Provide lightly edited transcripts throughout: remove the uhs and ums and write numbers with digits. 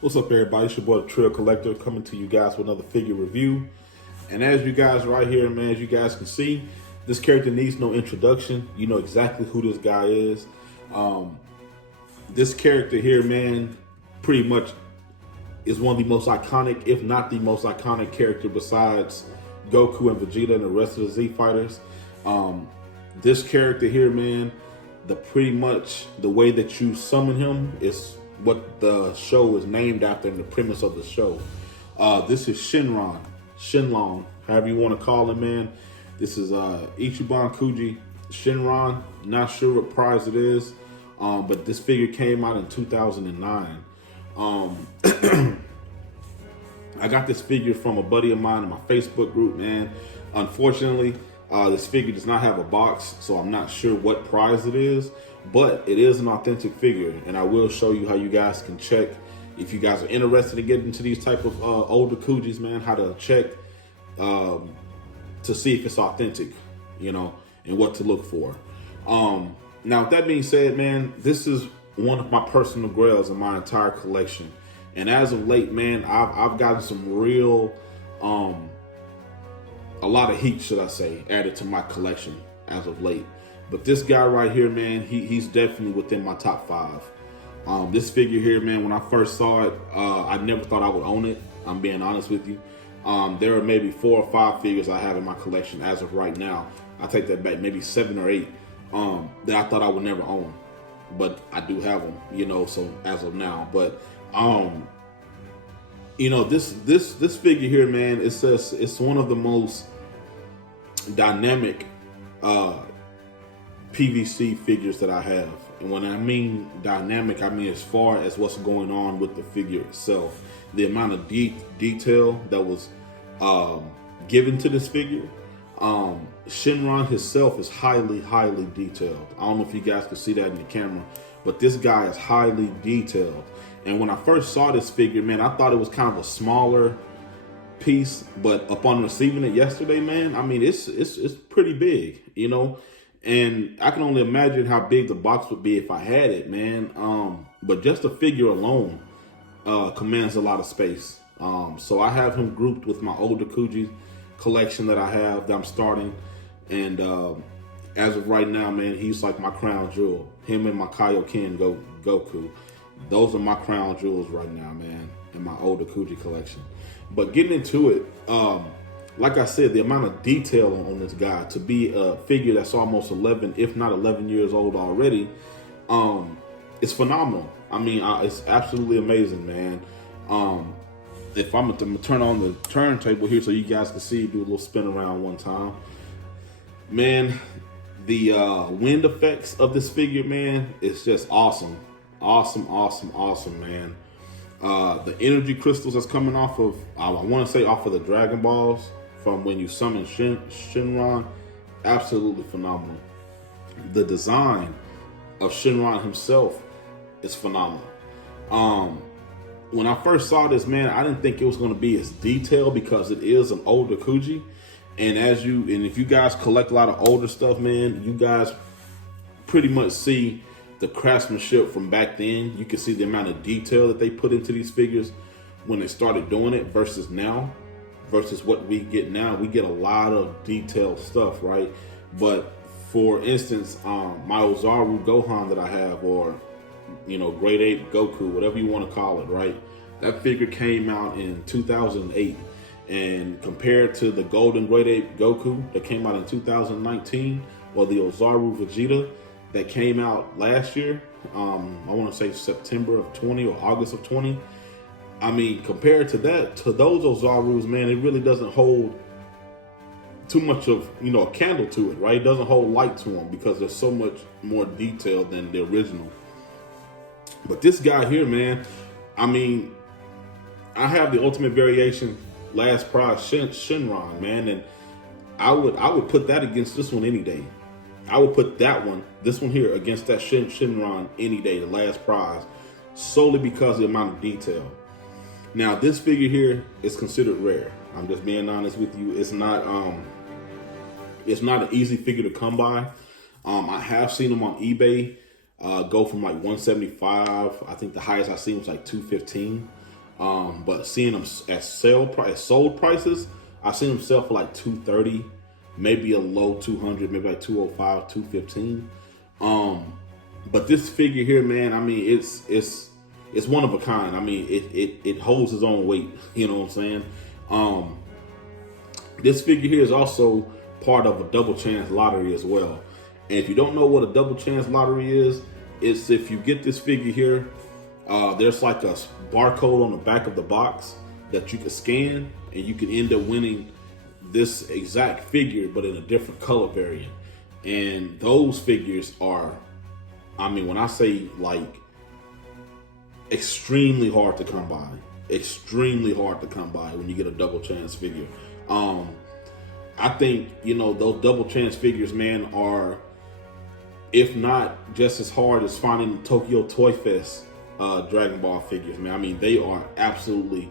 What's up, everybody? It's your boy, the Trail Collector, coming to you guys with another figure review. And as you guys right here, man, as you guys can see, this character needs no introduction. You know exactly who this guy is. This character here, man, pretty much is one of the most iconic, if not the most iconic character besides Goku and Vegeta and the rest of the Z fighters. This character here, man, pretty much the way that you summon him is what the show is named after, and the premise of the show. This is Shenron, however you want to call him, man. This is Ichiban Kuji Shenron. Not sure what prize it is, but this figure came out in 2009. I got this figure from a buddy of mine in my Facebook group, man. Unfortunately, this figure does not have a box, so I'm not sure what prize it is, but it is an authentic figure, and I will show you how you guys can check if you guys are interested in getting into these type of older Kujis, man, how to check to see if it's authentic, you know, and what to look for. Now, with that being said, man, this is one of my personal grails in my entire collection. And as of late, man, I've gotten some real, a lot of heat, should I say, added to my collection as of late. But this guy right here, man, he's definitely within my top 5. This figure here, man, when I first saw it, I never thought I would own it. I'm being honest with you. There are maybe 4 or 5 figures I have in my collection as of right now. I take that back, maybe 7 or 8 that I thought I would never own. But I do have them, you know, so as of now. But you know, this figure here, man, it's one of the most dynamic PVC figures that I have. And when I mean dynamic, I mean as far as what's going on with the figure itself. The amount of detail that was given to this figure. Shenron himself is highly detailed. I don't know if you guys can see that in the camera, but this guy is highly detailed. And when I first saw this figure, man, I thought it was kind of a smaller piece, but upon receiving it yesterday, man, I mean, it's pretty big, you know. And I can only imagine how big the box would be if I had it, man. But just the figure alone commands a lot of space. So I have him grouped with my older Kuji collection that I have that I'm starting. And as of right now, man, he's like my crown jewel. Him and my Kaioken Goku. Those are my crown jewels right now, man, in my older Kuji collection. But getting into it, like I said, the amount of detail on this guy, to be a figure that's almost 11, if not 11 years old already, it's phenomenal. I mean, it's absolutely amazing, man. If I'm going to turn on the turntable here so you guys can see, do a little spin around one time. Man, the wind effects of this figure, man, it's just awesome. Awesome, man. The energy crystals that's coming off of, I want to say off of the Dragon Balls from when you summon Shenron, absolutely phenomenal. The design of Shenron himself is phenomenal. When I first saw this, man, I didn't think it was going to be as detailed because it is an older Kuji. And if you guys collect a lot of older stuff, man, you guys pretty much see the craftsmanship from back then. You can see the amount of detail that they put into these figures when they started doing it versus now, versus what we get now. We get a lot of detailed stuff, right? But for instance, my Ozaru Gohan that I have, or, you know, Great Ape Goku, whatever you want to call it, right? That figure came out in 2008. And compared to the Golden Great Ape Goku that came out in 2019, or the Ozaru Vegeta that came out last year, I want to say September of 20 or August of 20. I mean, compared to those Ozarus, man, it really doesn't hold too much of, you know, a candle to it, right? It doesn't hold light to them because there's so much more detail than the original. But this guy here, man, I mean, I have the Ultimate Variation Last Prize Shenron, man, and I would put that against this one any day. I would put this one here, against that Shenron any day, the Last Prize, solely because of the amount of detail. Now, this figure here is considered rare. I'm just being honest with you. It's not an easy figure to come by. I have seen them on eBay go from like 175. I think the highest I seen was like 215. But seeing them at sold prices, I've seen them sell for like 230, maybe a low 200, maybe like 205, 215. But this figure here, man, I mean, it's one of a kind. I mean, it holds its own weight. You know what I'm saying? This figure here is also part of a double chance lottery as well. And if you don't know what a double chance lottery is, it's if you get this figure here, there's like a barcode on the back of the box that you can scan, and you can end up winning this exact figure, but in a different color variant. And those figures are, I mean, when I say like extremely hard to come by, extremely hard to come by when you get a double chance figure. I think, you know, those double chance figures, man, are, if not just as hard as finding Tokyo Toy Fest Dragon Ball figures, man. I mean, they are absolutely,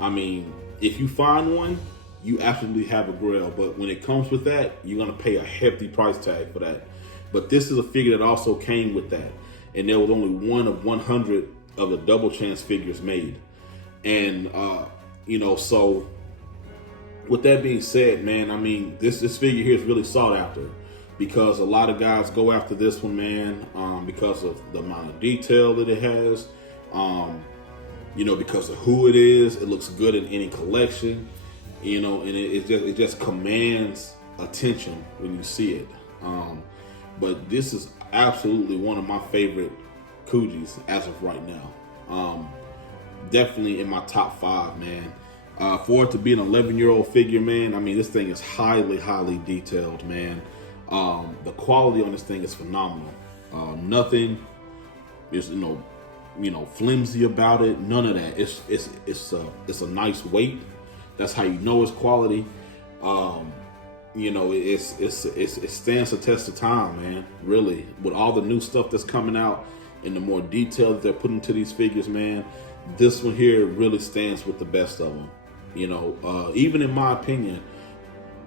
I mean, if you find one, you absolutely have a grail. But when it comes with that, you're going to pay a hefty price tag for that. But this is a figure that also came with that. And there was only one of 100 of the double chance figures made. And, you know, so with that being said, man, I mean, this figure here is really sought after, because a lot of guys go after this one, man, because of the amount of detail that it has, you know, because of who it is. It looks good in any collection, you know, and it just commands attention when you see it. But this is absolutely one of my favorite Kujis as of right now. Definitely in my top 5, man. For it to be an 11-year-old figure, man, I mean, this thing is highly, highly detailed, man. The quality on this thing is phenomenal. Nothing is, you know, flimsy about it. None of that. It's a nice weight. That's how you know it's quality. You know, it stands the test of time, man. Really, with all the new stuff that's coming out and the more detail that they're putting into these figures, man, this one here really stands with the best of them. You know, even in my opinion,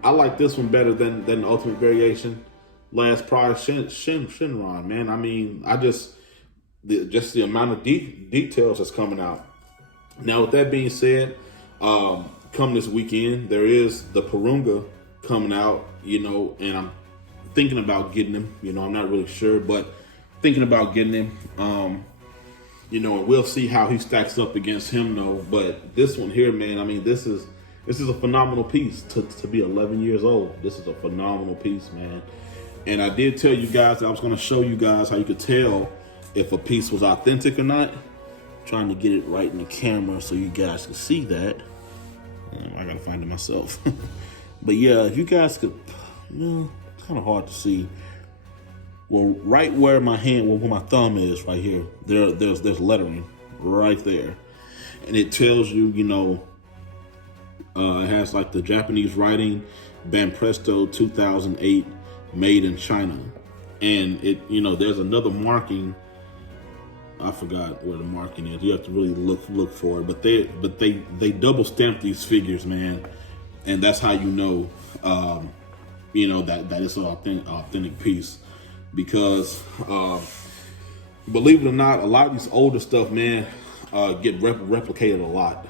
I like this one better than the Ultimate Variation Last Prize Shenron, man. I mean, just the amount of details that's coming out. Now, with that being said, come this weekend, there is the Purunga coming out, you know, and I'm thinking about getting him. You know, I'm not really sure, but thinking about getting him. You know, and we'll see how he stacks up against him, though. But this one here, man, I mean, this is a phenomenal piece to be 11 years old. This is a phenomenal piece, man. And I did tell you guys that I was going to show you guys how you could tell if a piece was authentic or not. I'm trying to get it right in the camera so you guys can see that. I got to find it myself. But yeah, if you guys could, you know, it's kind of hard to see. Well, right where my hand, where my thumb is, right here, there's lettering right there, and it tells you, you know, it has like the Japanese writing, Banpresto 2008, made in China, and it, you know, there's another marking. I forgot where the marking is. You have to really look for it, but they double stamp these figures, man, and that's how you know, you know, that it's an authentic piece. Because believe it or not, a lot of these older stuff, man, get replicated a lot.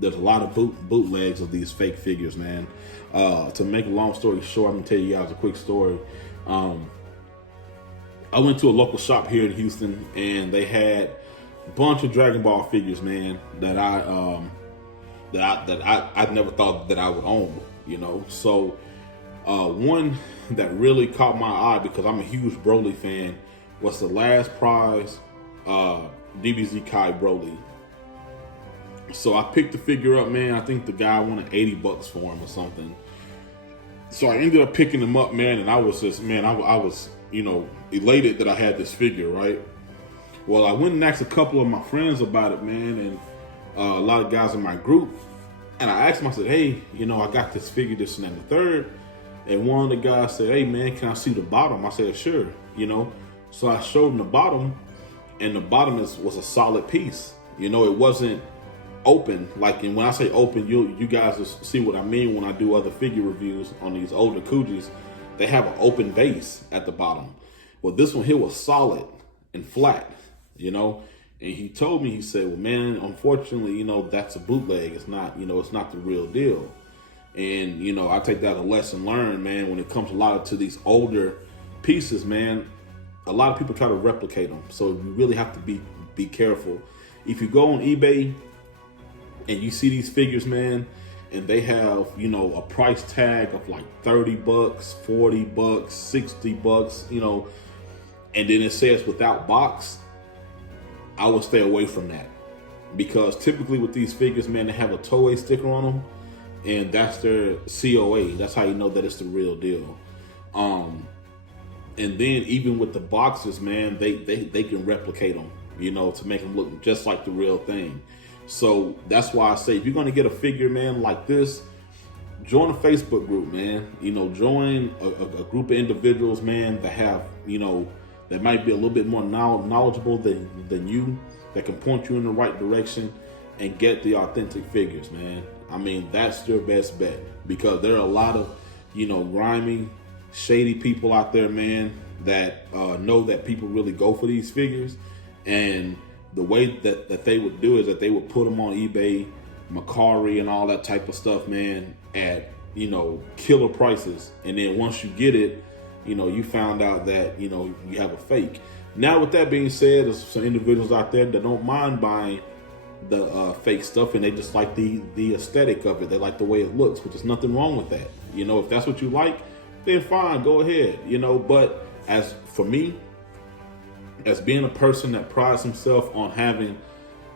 There's a lot of bootlegs of these fake figures, man. To make a long story short, I'm gonna tell you guys a quick story. I went to a local shop here in Houston, and they had a bunch of Dragon Ball figures, man, that I never thought that I would own. You know, so one that really caught my eye, because I'm a huge Broly fan, was the Last Prize DBZ Kai Broly. So I picked the figure up, man. I think the guy wanted $80 for him or something. So I ended up picking him up, man, and I was just, man, I was, you know, elated that I had this figure, right? Well, I went and asked a couple of my friends about it, man, and a lot of guys in my group, and I asked them, I said, hey, you know, I got this figure, this and that, and the third. And one of the guys said, hey, man, can I see the bottom? I said, sure, you know. So I showed him the bottom, and the bottom was a solid piece. You know, it wasn't open. Like, and when I say open, you guys will see what I mean when I do other figure reviews on these older Kujis. They have an open base at the bottom. Well, this one here was solid and flat, you know. And he told me, he said, well, man, unfortunately, that's a bootleg. It's not, it's not the real deal. And, I take that a lesson learned, man, when it comes a lot to these older pieces, man. A lot of people try to replicate them. So you really have to be careful. If you go on eBay and you see these figures, man, and they have, a price tag of like $30, $40, $60, and then it says without box, I would stay away from that. Because typically with these figures, man, they have a Toei sticker on them, and that's their COA. That's how you know that it's the real deal. And then even with the boxes, man, they can replicate them, to make them look just like the real thing. So that's why I say, if you're going to get a figure, man, like this, join a Facebook group, man. Join a group of individuals, man, that have, that might be a little bit more knowledgeable than you, that can point you in the right direction and get the authentic figures, man. I mean, that's your best bet, because there are a lot of, grimy, shady people out there, man, that know that people really go for these figures. And the way that they would do is that they would put them on eBay, Mercari, and all that type of stuff, man, at, killer prices. And then once you get it, you found out that, you have a fake. Now, with that being said, there's some individuals out there that don't mind buying the fake stuff, and they just like the aesthetic of it. They like the way it looks, which is nothing wrong with that. If that's what you like, then fine, go ahead. But as for me, as being a person that prides himself on having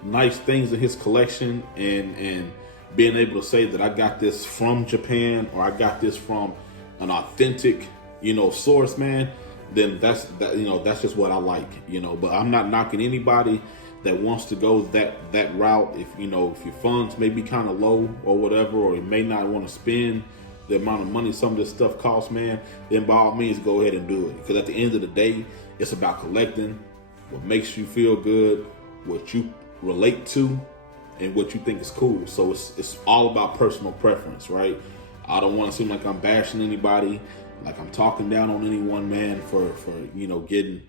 nice things in his collection, and being able to say that I got this from Japan, or I got this from an authentic, source, man, then that's just what I like, but I'm not knocking anybody that wants to go that route. If your funds may be kind of low or whatever, or you may not want to spend the amount of money some of this stuff costs, man, then by all means go ahead and do it. Because at the end of the day, it's about collecting what makes you feel good, what you relate to, and what you think is cool. So it's all about personal preference, right? I don't want to seem like I'm bashing anybody, like I'm talking down on anyone, man, for getting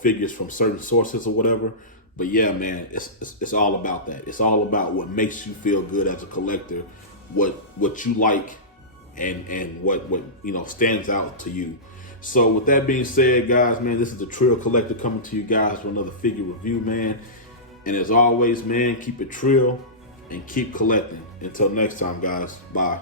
figures from certain sources or whatever. But yeah, man, it's all about that. It's all about what makes you feel good as a collector, what you like, and what stands out to you. So with that being said, guys, man, this is the Trill Collector coming to you guys for another figure review, man. And as always, man, keep it trill and keep collecting. Until next time, guys, bye.